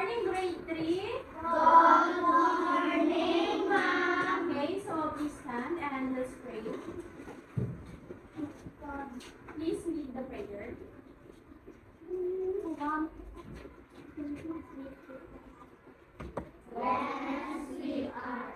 morning, grade 3. Good morning, ma'am. Okay, so please stand and let's pray. Please lead the prayer. Blessed we are,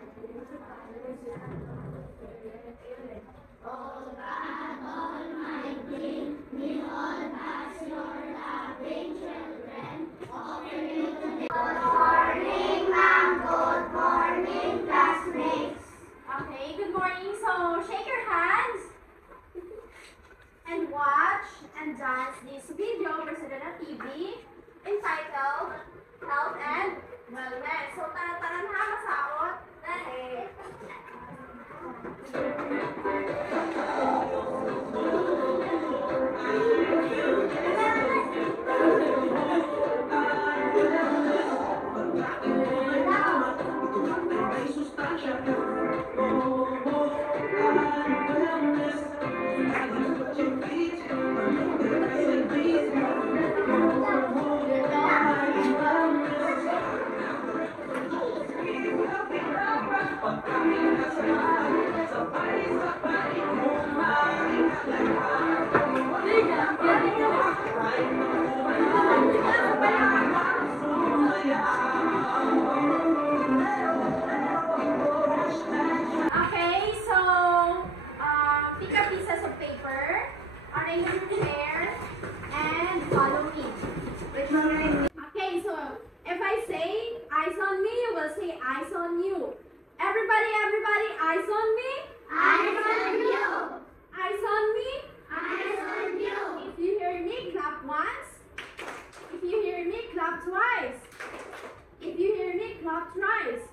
O God Almighty, we all as your loving children offer you today. Good morning, ma'am. Good morning, classmates. Okay, good morning. So shake your hands and watch and dance this video presented on TV entitled Health and Wellness. So tara-tara na, masaot. Dali. Okay, so pick up pieces of paper, arrange your chair, and follow me. Okay, so if I say eyes on me, you will say eyes on you. Everybody, eyes on me. Eyes on you. Eyes on me. Eyes on you. If you hear me, clap once. If you hear me, clap twice. If you hear me, clap thrice.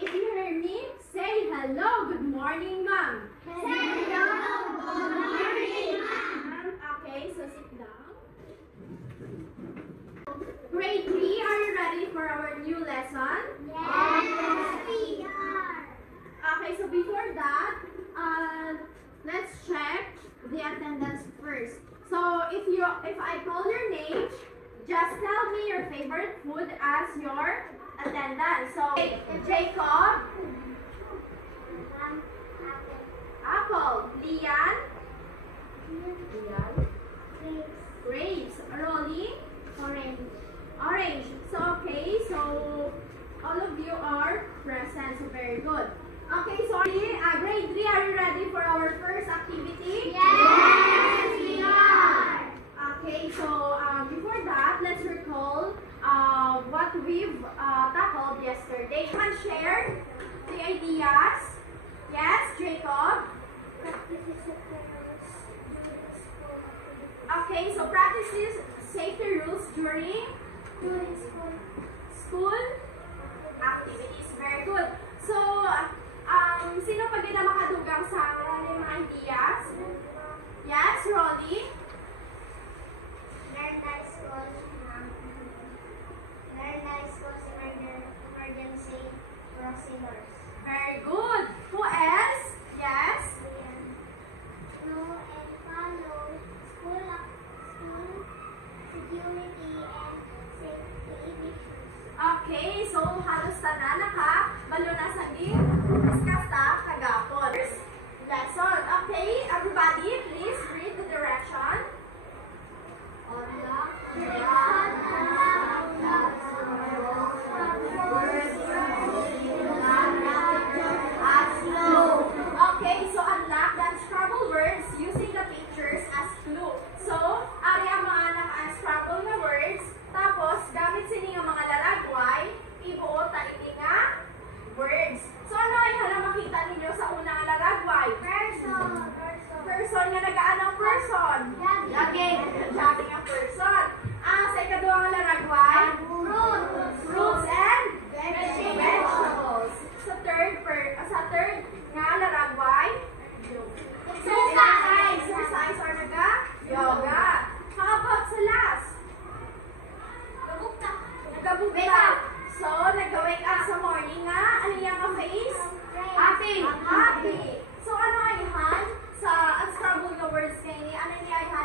If you hear me, say hello, good morning, ma'am. Hello, good morning, ma'am. Okay, so sit down. Grade 3, are you ready for our new lesson? Yes, we are. Okay, so before that, let's check the attendance first. So if I call your name, just tell me your favorite food as your attendance. So Jacob, apple. Lian, grapes. Rolly, orange. So okay, so all of you are present, so very good. Okay, so grade 3, are you ready for our first activity? Yes, we are. Okay, so before that, let's recall what we've tackled yesterday. You can share the ideas. Yes, Jacob? Okay, so practices safety rules during school activities. Very good. So, sino pa din na makadugang sa mga ideas? Yes, Rolly? Learn high school, emergency procedures. Very good. Who else? Yes? Know and follow school security and safety measures. Okay, so halos tanan nakabalo na sa discuss kagapon. First lesson. Okay, everybody, please read the direction. Unlock the Okay, so unlock the unscrambled words using the pictures as clue. So, ari ang mga naka-unscramble na words, tapos gamit sini nga mga laragway, ibuot ta ini nga words. So, ano ay hala makita ninyo sa unang laragway? Person nga nagaanong person. Jogging ang person. Sa ikaduhang laragway? Fruits and vegetables. Sa third nga laragway? Exercise or yoga. How about sa last? Nagabugta. So, nag-wake up sa morning nga. Ano yung ka-face? Happy. So, ano ay han? Sa unscrambled na words kayo ni? Ano niya ay han?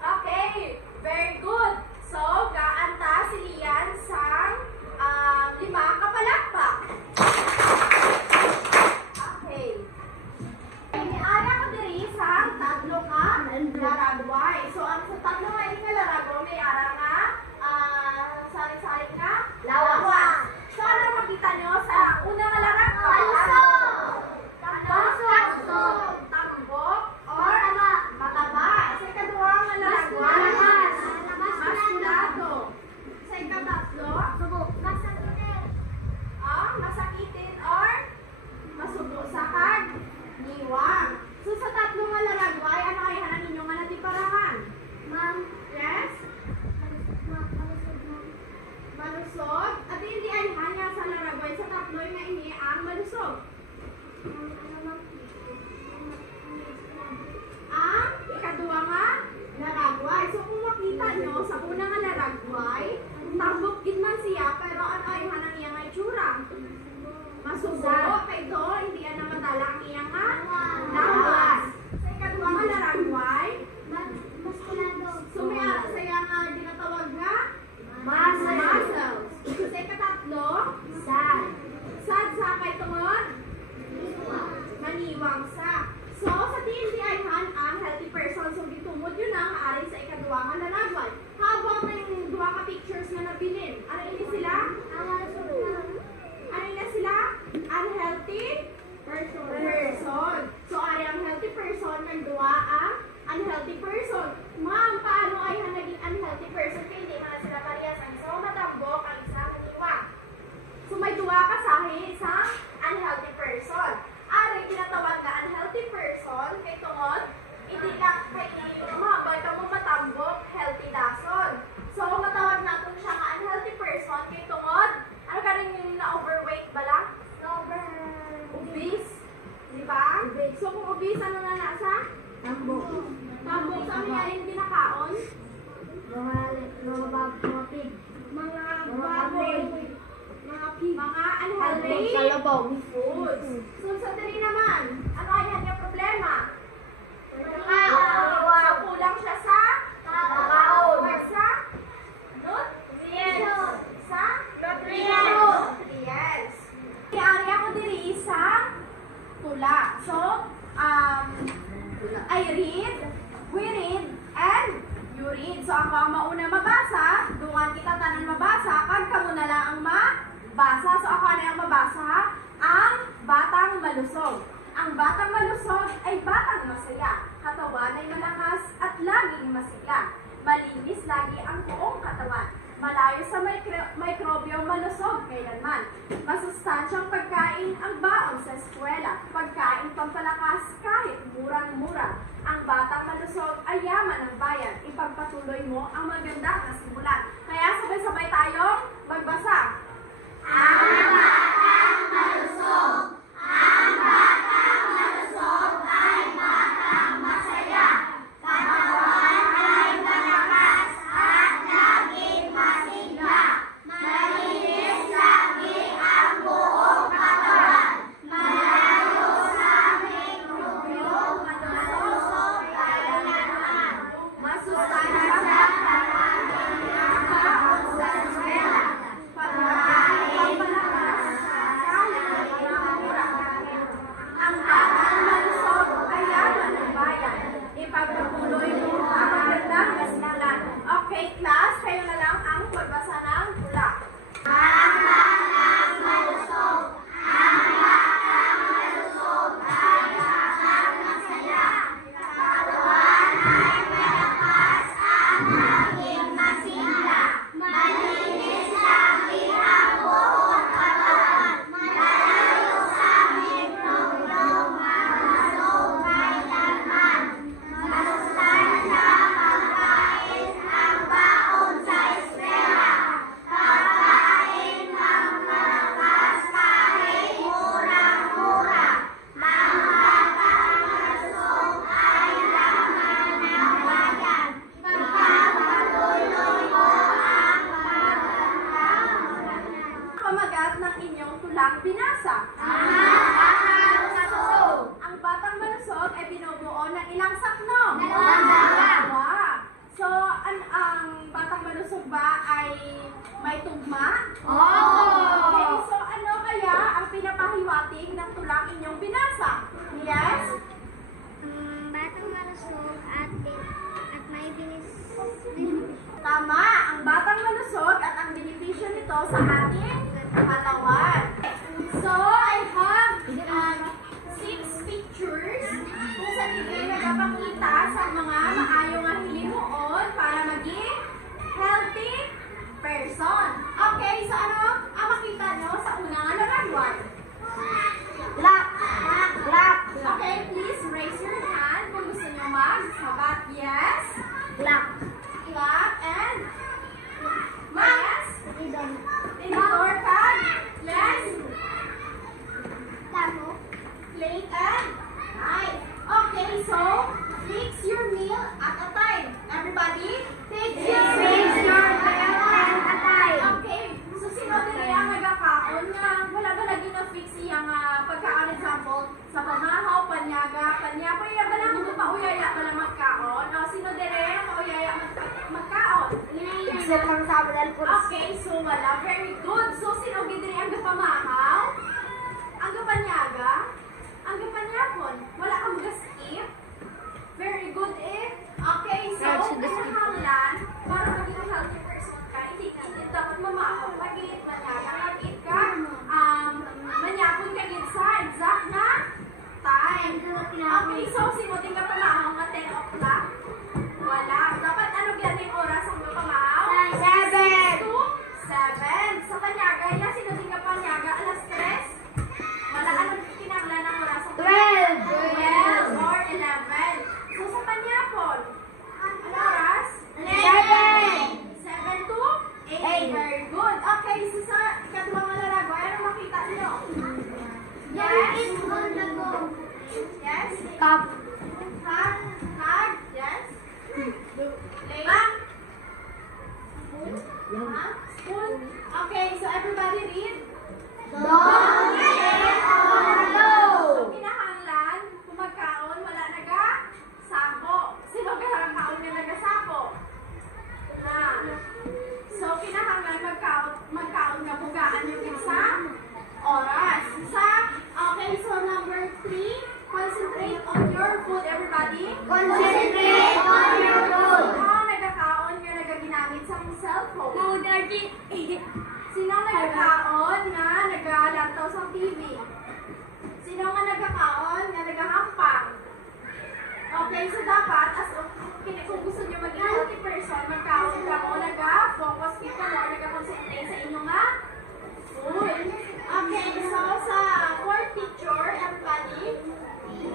Okay, very good. So, gaanta si Lian sang 5 kapalakpak. Okay. Iniara ko diri sang 3 ka laragway. So, ang sa 3 nga laragway may ara nga sari-sari nga lawas. So, ano makita nyo sa una nga laragway? Tambok or mataba. Sa ikaduha nga laragway, maskulado. Sa ikatatlo, masakitin or masubo sa niwang. So sa 3 nga laragway, ano ay hanan ninyo nga natiparahan? Yes? Malusog. At hindi ay hanya sa laragway sa 3 nga ini ang malusog. Ang ikaduha nga laragway. So kung makita nyo, sa una nga laragway, tambok gid man siya, pero ano ay hanang iya nga itsura? Masubo. Kay do, hindi yan na matala ang iya nga lawas. Sa ikaduha nga laragway, so may saya nga ginatawag nga muscles. Sa ikatatlo, sad sa kay tungod maniwang sa. So, sa TNDI-han, ang healthy person, so gitumod yun ang ari sa ikaduha nga laragway. How about yung 2 ka pictures na nabilin? Ano ini sila? Ano na sila? Unhealthy person. So, ari ang healthy person, ng 2 ang unhealthy person. Ma'am, paano ay naging unhealthy person? Kaya hindi man sila parehas. Ang isa matambok, ang isa maniwang. So, may 2 kasahi sa unhealthy person. Ari tinatawag na unhealthy person kay tungod hindi lang kay mabay ka mo matambok healthy dason. So matawag natin siya nga unhealthy person kay tungod ano ka rin yung na-overweight ba lang? Obese. Di ba? So kung obese, ano na nasa? Tambok. Tambok. So ano nga yung kinakaon? Mga pig. Mga baboy. Mga unhealthy foods. So sa dali naman, ano ay yung problema? So kulang siya sa or sa nutrients. Iari ako diri sa tula. So, I read, we read, and you read. So ako ang mauna mabasa, dungan kita tanan mabasa, kag kamo na lang ang basa. So ako na yung mabasa, ang batang malusog. Ang batang malusog ay batang masaya. Katawan ay malakas at laging masigla. Malinis lagi ang buong katawan. Malayo sa mikrobyo malusog kailanman. Masustansyang pagkain ang baon sa eskwela. Pagkain pampalakas kahit murang-mura. Ang batang malusog ay yaman ng bayan. Ipagpatuloy mo ang magandang nasimulan. Kaya sabay-sabay tayong magbasa. Ang batang malusog. Ang batang malusog ay batang masaya. Katawan ay malakas at laging masigla. Malinis lagi ang buong katawan. Malayo sa mikrobyo, malusog kailanman. Masustansyang baon sa eskwela. Pagkain palakas kahit mura. Ang batang malusog ay yaman ng bayan. Ipagpatuloy mo ang magandang nasimulan. Okay, class, kayo na lang ang pagbasa ng tula. Ang batang malusog. Ang batang malusog ay batang masaya. Katawan ay malakas at laging masigla. Malinis lagi ang buong katawan. Malayo sa mikrobyo, malusog kailanman. Masustansya pagkain ang baon sa eskwela. Pagkain ang malakas kahit murang-mura. Ang batang malusog ay laman ng bayan. Ipagpatuloy mo ang magandang pamagat ng inyong tulang binasa. Ang batang malusog. Ang batang malusog ay binubuo ng ilang sakno? 2. Okay, so ano kaya ang pinapahiwatig ng tulang inyong binasa? Yes? Batang malusog at may Tama, ang batang malusog at ang benepisyo nito sa ating katawan. So, I have 6 pictures kung saan ito ay nagpapakita sa mga maayong ang hilimuon para maging healthy person. Okay, so ano ang makita nyo sa unang larawan? Black. Okay, please raise your hand kung gusto nyo magsabat. Yes? Black. Clap and yes? Tinidor ka? Yes? Plate and nice. Okay, so fix your meal at a time. Everybody, fix your meal at a time. Okay, so sino din ang nagkakaon nga wala ba lagi na fix iyang pagkaon, example sa pamahaw, panyaga, panya ba lang ito pauyaya ba lang magkaon? O sino din ang pauyaya magkaon? Okay, so wala. Very good. So sino din ang pamahaw? Ang gapanyaga? Ang gapanyapon? Wala kang gaskip? Very good eh. Okay, so kinahanglan para maging healthy person ka, hindi dapat mamaakaw magit, manyaga magit ka, manyapon ka gid sa exact na time. Okay, so sino din ka pamahaw nga 10 o'clock? Wala. Dapat ano ganing oras ang pamahaw? 7 to 7. Sa panyaga, yan sino din ka panyaga? Alas 3? Wala, anong kinanglan ng oras? 12 or 11. So sa panyapon, ano oras? 7 to 8. Very good. Okay, so sa ikatawang larawan, ano makita niyo? Yes? Yes? Cup. Card? Yes? Plate? Spoon? Okay, so everybody read? Don't get on So, kinahanglan, kung magkaon, wala naga-sako. Sino kinahanglan na naga-sako? Na. So, kinahanglan magkaon na bugaan yung isa oras. Okay, so number 3, concentrate on your food, everybody. Concentrate on your food. Sino nagkakaon nga nagaginamit sa cellphone? Sino nagkakaon nga nagalantaw sa TV? Sino nga nagkakaon nga nagahampang? Okay, so dapat, kung gusto nyo maging healthy person, magkaon ka mo, nag-focus ka mo, nag-concentrate sa inyong food. Okay, so sa fourth picture, everybody,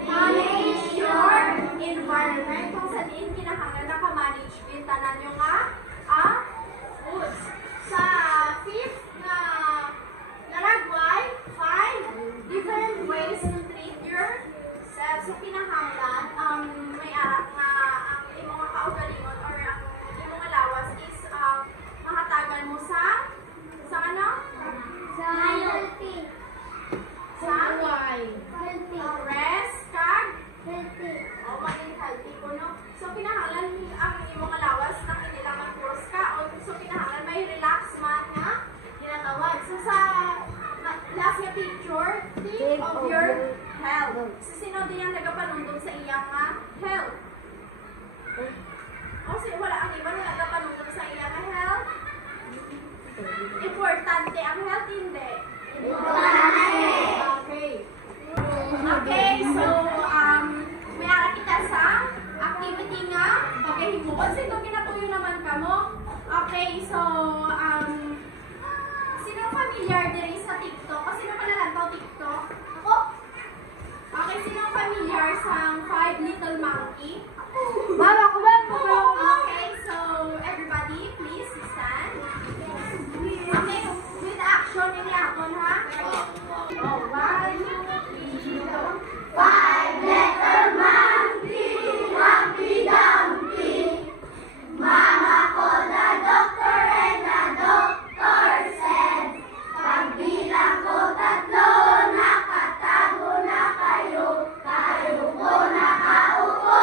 manage your environment. Kung saan din kinahanglan na ka-manage din tanan nyo food. Sa fifth na naragway, 5 different ways to treat yourself. So kinahanglan, may arak nga ang imong mga kaugalingon or ang imong mga lawas is mahatagan mo sa ano? Healthy. Sa rest, kag? Healthy. O, maging healthy ko, no? So, kinahanglan ang imong mga lawas na hindi lang magpuros ka. So, kinahanglan may relax man nga ginatawag. So, sa last na picture, think of your health. So, sino din ang nagapanundong sa iyang health? O, wala ang iba na nagapanundong sa iyang health? Importante ang health, hindi? Okay. Okay, so, may ara kita sa activity nga pagkahimuon. Sino kinatuyo naman ka mo? Okay, so, sino familiar din sa TikTok? O sino pala lantaw TikTok? Ako? Okay, sino familiar sa 5 Little Monkey? Mama, kumain mo. Okay, so, everybody, please stand. Okay, with action yung yapon, ha? Oh, 1, 2, 3, go. 5 letter monkey, Humpty Dumpty. Mama called the doctor and the doctor said, pagbilang ko 3, nakatago na kayo. Kayo po nakaupo,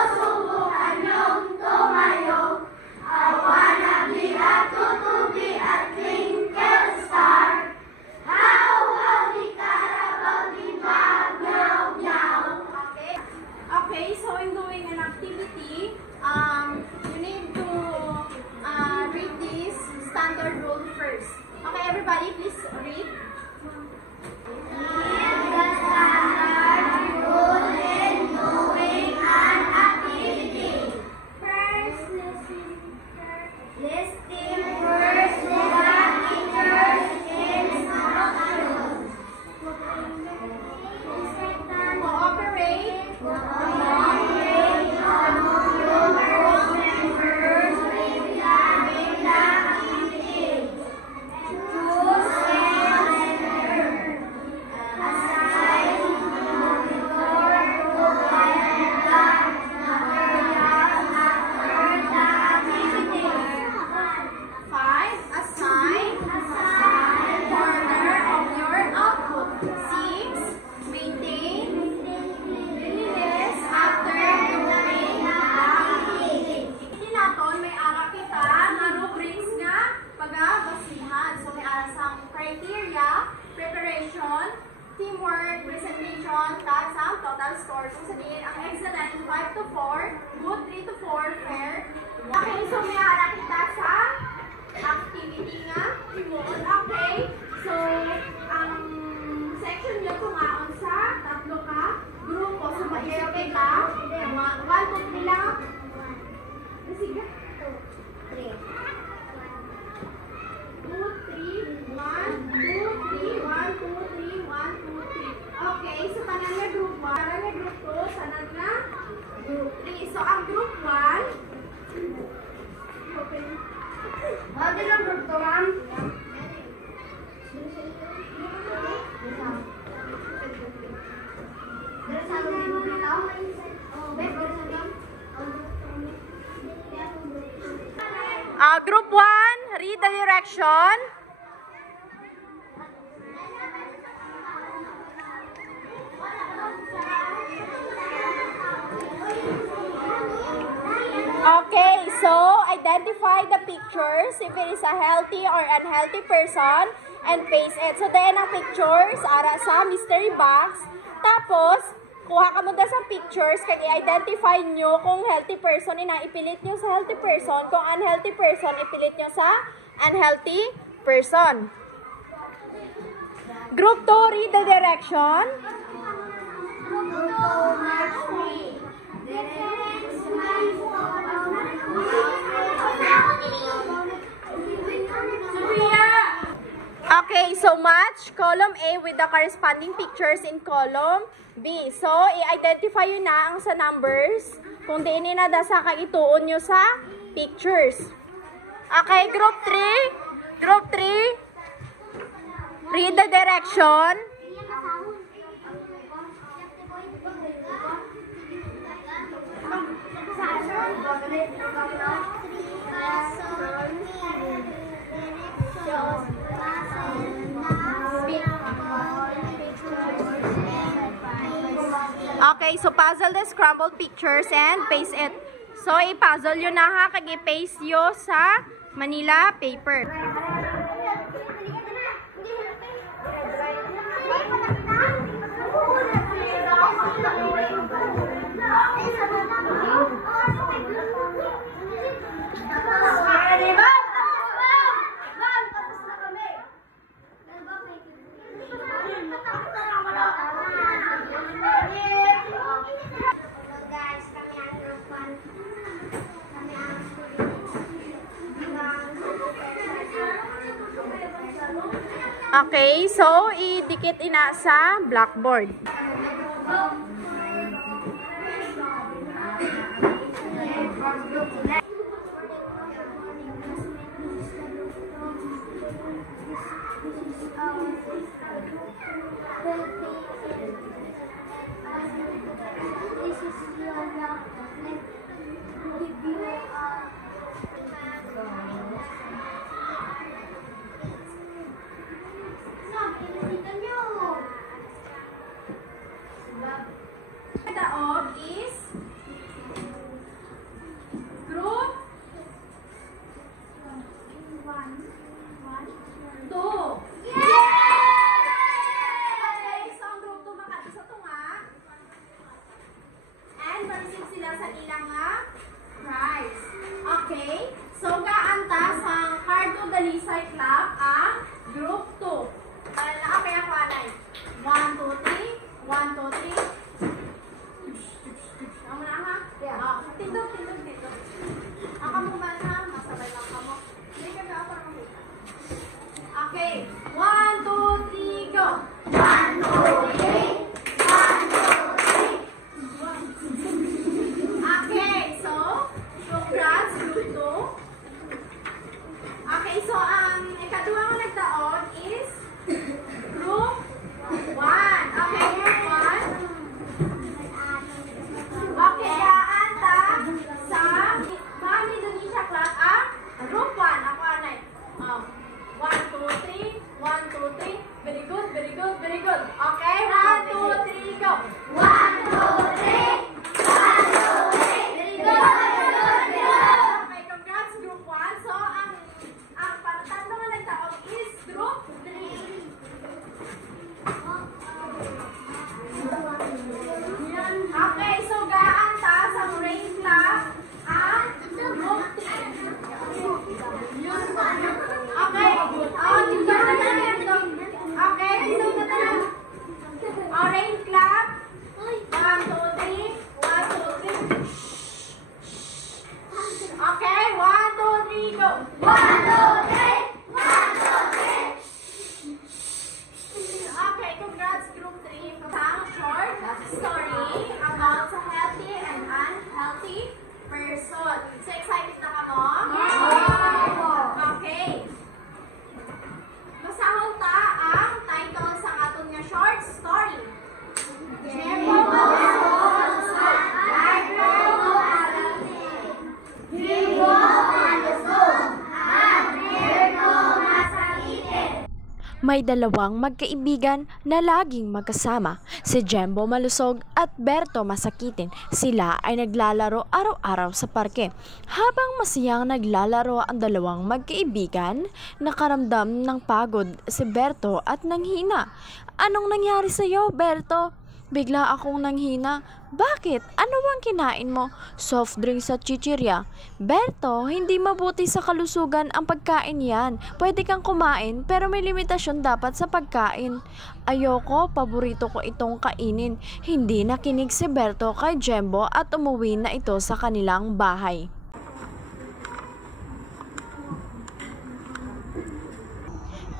Group 1, read the direction. Okay, so identify the pictures if it is a healthy or unhealthy person and paste it. So, then ang pictures ara sa mystery box. Tapos, kuha ka mo da sa pictures kaya i-identify nyo kung healthy person ipilit nyo sa healthy person. Kung unhealthy person, ipilit nyo sa unhealthy person. Group 2, read the direction. Okay, so match column A with the corresponding pictures in column B. So, i-identify yun na ang sa numbers kung di na sa kagituon nyo sa pictures. Okay, group 3. Group 3. Read the direction. Okay, so puzzle the scrambled pictures and paste it. So, i-puzzle yun na ha, kag i-paste yun sa Manila paper. Okay, so idikit ina sa blackboard. Daog is group 2. Okay, so ang group 2 makati sa tunga. And ma-receive sila sa ilang prize. Okay, so gaanta sa card to Dalisay Club ang group 2. Okay ako anay. 1, 2, 3. 1, 2, 3. Tindog. Ako mo ba na? Masabay lang ka mo. Hindi ka ba ako naman. Okay. 1, 2, 3, go! 1, 2, 3. 1, 2, 3. Okay, so, congrats, group 2. Okay, so, ikaduha ko nagtaon is group 1. Okay, group 1. Okay, sa Mami Indonesia class group 1. Ako anay. 1, 2, 3. 1, 2, 3. Very good. Okay, 1, 2, 3, go. 1, 2, 3. 1, 2, 3. Very good. Okay, congrats group 1. So, ang panatatlo nga nagtaog is group 3. Okay, so gaanta sa rain club ang group 3. Okay. Okay, so rain club. 1, 2, 3. 1, 2, 3. Okay, 1, 2, 3, go. 1, 2, 3. 1, 2, 3. Okay, congrats group 3. Pang short story about sa healthy and unhealthy person. So excited na ka mo? Okay. Masahol ta ang title sa aton nga short story. Dream on the Moon. May dalawang magkaibigan na laging magkasama, si Jembo Malusog at Berto Masakitin. Sila ay naglalaro araw-araw sa parke. Habang masayang naglalaro ang dalawang magkaibigan, nakaramdam ng pagod si Berto at nanghina. "Anong nangyari sa iyo, Berto?" "Bigla akong nanghina." "Bakit? Ano bang kinain mo?" "Soft drinks at chichirya." "Berto, hindi mabuti sa kalusugan ang pagkain yan. Pwede kang kumain pero may limitasyon dapat sa pagkain." "Ayoko, paborito ko itong kainin." Hindi nakinig si Berto kay Jembo at umuwi na ito sa kanilang bahay.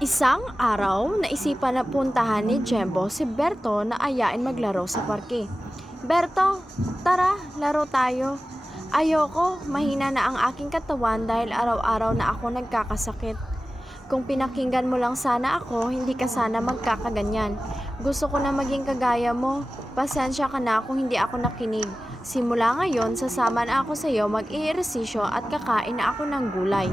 Isang araw, naisipan na puntahan ni Jembo si Berto na ayain maglaro sa parke. "Berto, tara, laro tayo." "Ayoko, mahina na ang aking katawan dahil araw-araw na ako nagkakasakit." "Kung pinakinggan mo lang sana ako, hindi ka sana magkakaganyan. Gusto ko na maging kagaya mo. Pasensya ka na kung hindi ako nakinig. Simula ngayon, sasama na ako sa iyo, mag-iehersisyo at kakain na ako ng gulay."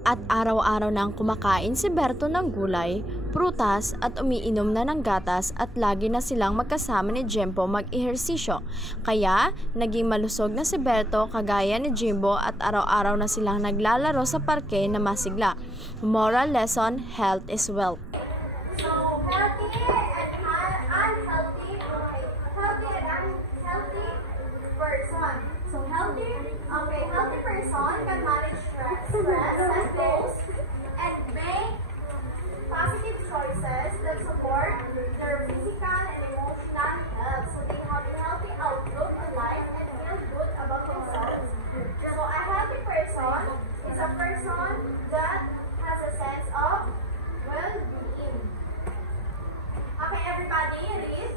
At araw-araw nang kumakain si Berto ng gulay, prutas at umiinom na ng gatas at lagi na silang magkasama ni Jembo mag-ehersisyo. Kaya naging malusog na si Berto kagaya ni Jembo at araw-araw na silang naglalaro sa parke na masigla. Moral lesson, health is wealth. So, healthy and unhealthy, healthy and unhealthy person. So, healthy person can manage stress and goals and make positive choices that support their physical and emotional health. So, they have a healthy outlook on life and feel good about themselves. So, a healthy person is a person that has a sense of well-being. Okay, everybody, read.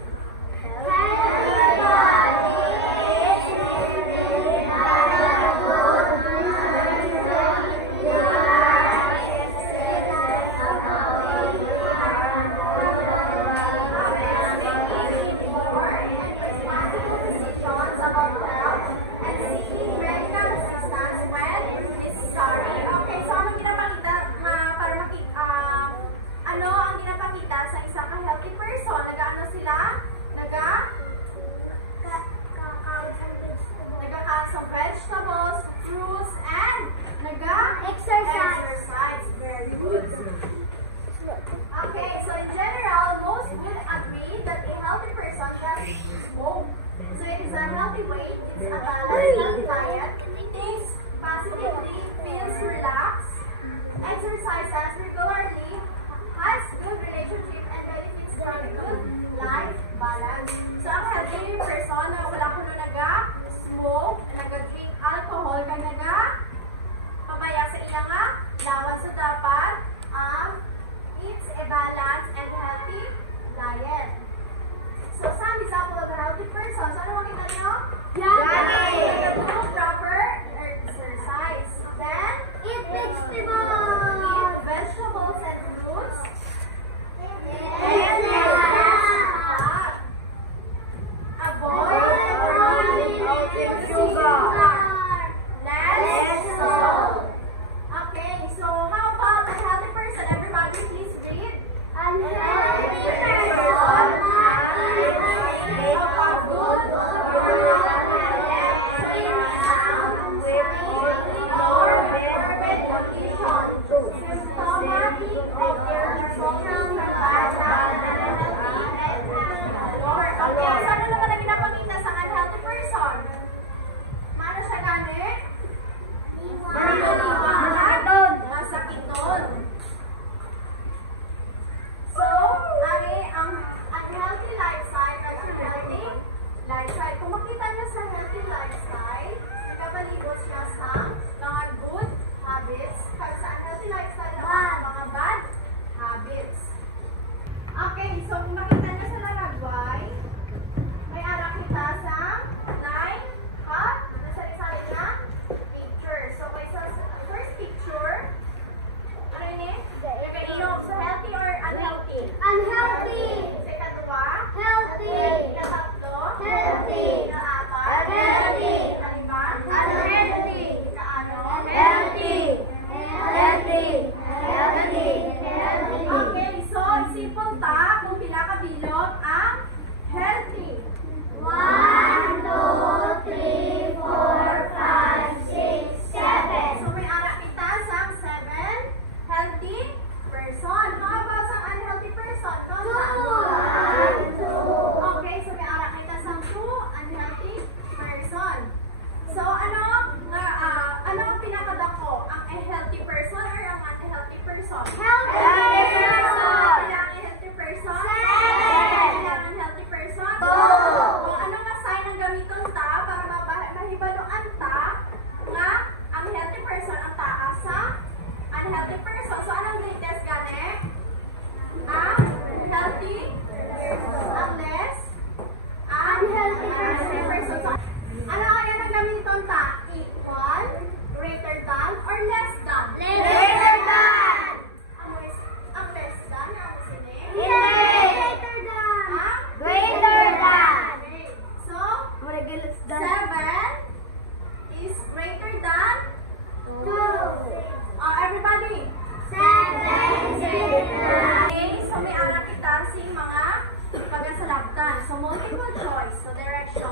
multiple choice. So direction,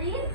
read,